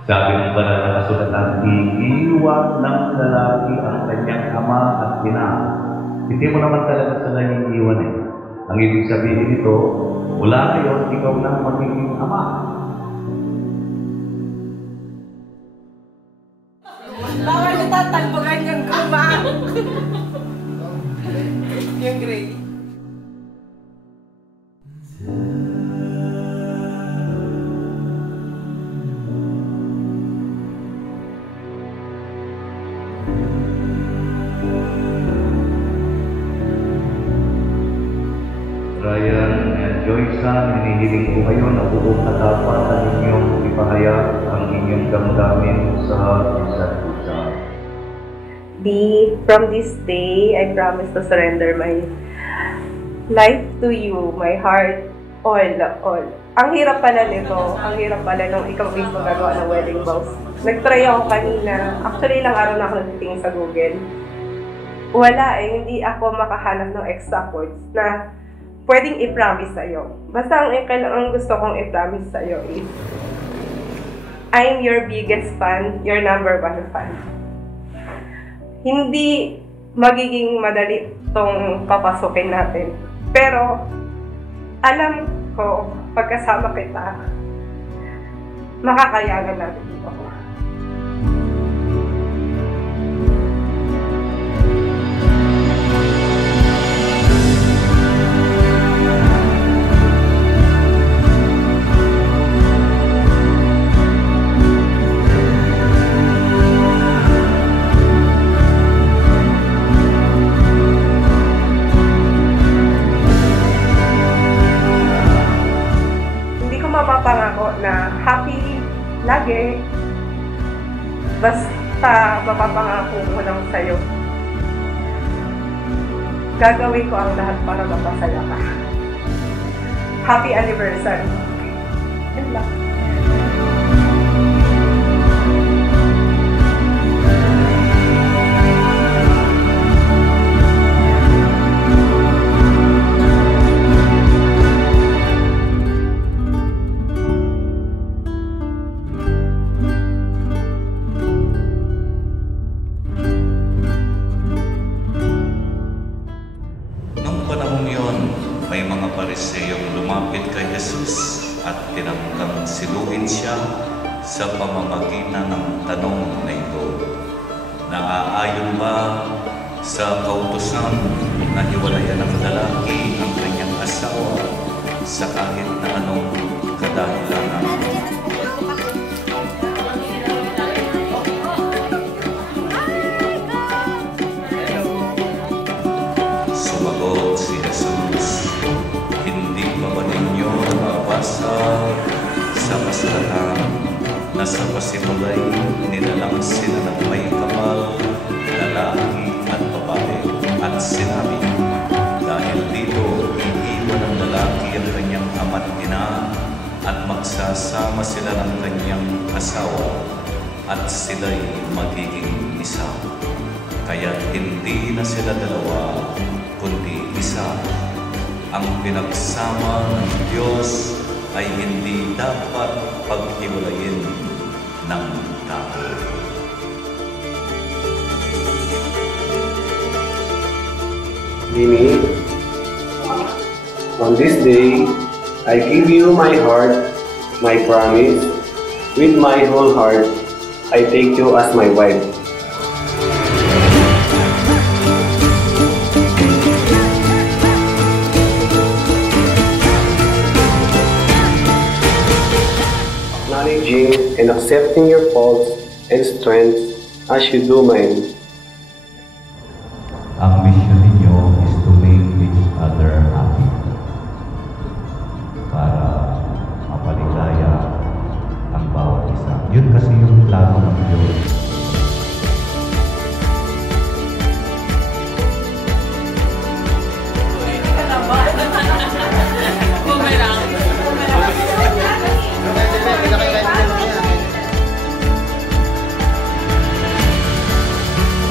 Sabi ng banal na kasulatan, iiwan ng lalaki ang kanyang ama at ina. Hindi mo naman talaga sila iiwan eh. Ang ibig sabihin nito, mula ngayon, ikaw lang magiging ama. Bawal na tatalbogan yung guma. Yung gray. Ryan and Joyce-san, hinihiling ko kayo na buong katapatan ninyong ipahayag ang inyong damdamin sa isa't isa. From this day, I promise to surrender my life to you, my heart, all. Ang hirap pala nito, ang hirap pala nung ikaw mismo gagawa ng wedding vows. Nag-try ako kanina, actually ilang araw na ako nagtitingin sa Google. Wala hindi ako makahanap ng exact words na pwedeng i-promise sa'yo. Basta ang gusto kong i-promise sa'yo is, I'm your biggest fan, your number one fan. Hindi magiging madali itong papasukin natin. Pero, alam ko, pagkasama kita, makakayanan natin ito. Mapapangako na happy lagi. Basta mapapangako ko lang sa'yo. Gagawin ko ang lahat para mapasaya ka. Happy anniversary. Good luck. May mga Pariseyong lumapit kay Jesus at tinangkang siluhin siya sa pamamagitan ng tanong na ito. Naaayon ba sa kautusan na hiwalayan ng lalaki ang kanyang asawa sa kahit na anong kadahilanan? Sumagot si Jesus, hindi ba ninyo nababasa sa kasulatan na sa pasimulay nilalang sila ng may kapal, lalaki at babae, at sinabi, dahil dito iiwan ng lalaki ang kanyang ama't ina at magsasama sila ng kanyang asawa at sila'y magiging isa. Kaya hindi na sila dalawa, kundi isa. Ang pinagsama ng Diyos ay hindi dapat paghiwalayin ng tao. Mimi, on this day, I give you my heart, my promise. With my whole heart, I take you as my wife. Acknowledging and accepting your faults and strengths as you do mine. Ang mission ninyo is to make each other happy para mapaligaya ang bawat isa. Yun kasi yung plano ng Diyos.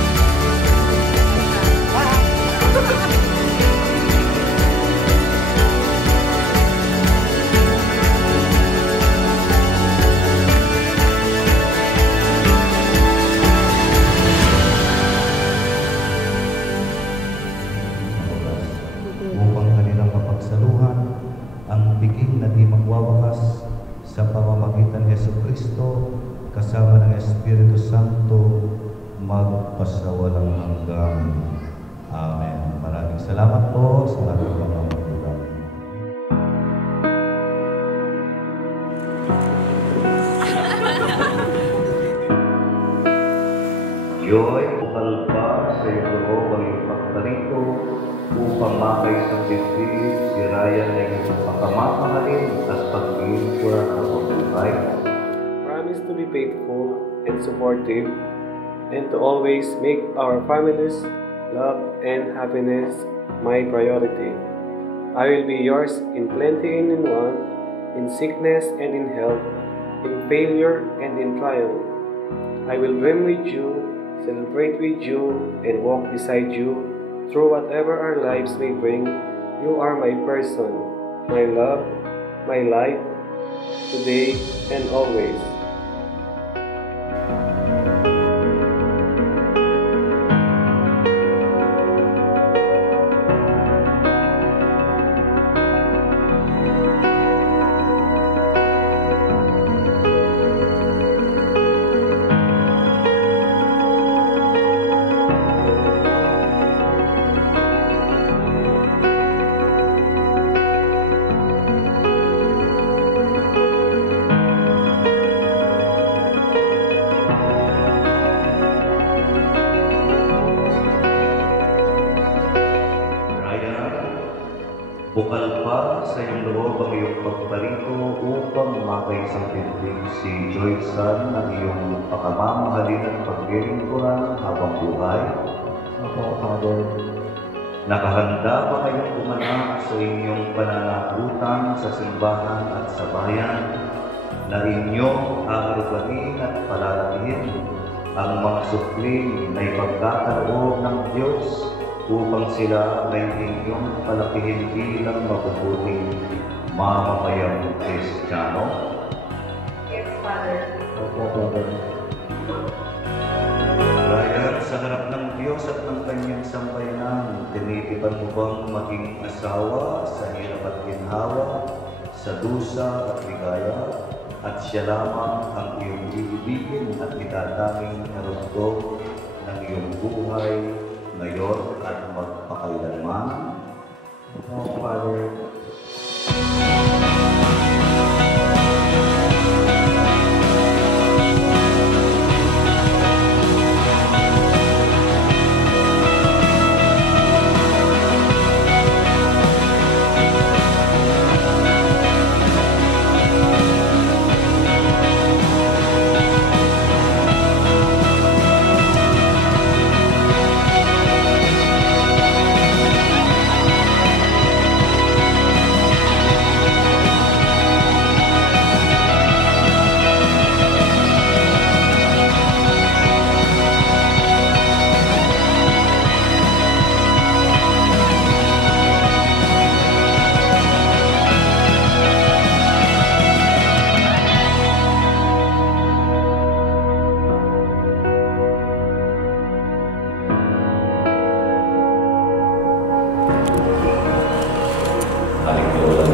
kasama ng Espiritu Santo, magpasawalang hanggan. Amen. Maraming salamat po sa ating mga magulang. Iyo'y bukal pa sa iyong loob ang iyong pagtarito upang makaisang dibdib, sirayan na iyong pagkamamahalin at pag-iingwa ng pagbuhay. Promise to be faithful and supportive and to always make our families, love, and happiness my priority. I will be yours in plenty and in want, in sickness and in health, in failure and in triumph. I will dream with you, celebrate with you, and walk beside you through whatever our lives may bring. You are my person, my love, my life, today and always. Bukal pa sa iyong loob ang iyong pagbarito upang makaisang dibdib si Joysan ng iyong pakamamahalin at paglilingkuran habang buhay. Opo, Father. Nakahanda ba kayong umanak sa inyong pananagutan sa simbahan at sa bayan na inyong aarugahin at palalakihin ang mga supling na ipagkakaloob ng Diyos upang sila ay inyong palakihin bilang mabubuting mamamayang Kristiyano? Yes, Father. Opo, Father. Brian, sa harap ng Diyos at ng kanyang sambayanan, tinitipan mo bang maging asawa sa hirap at ginhawa, sa dusa at ligaya, at siya lamang ang iyong ibigin at idadaming karugtog ng iyong buhay ngayon at magpakailanman? Opo, Father. Halika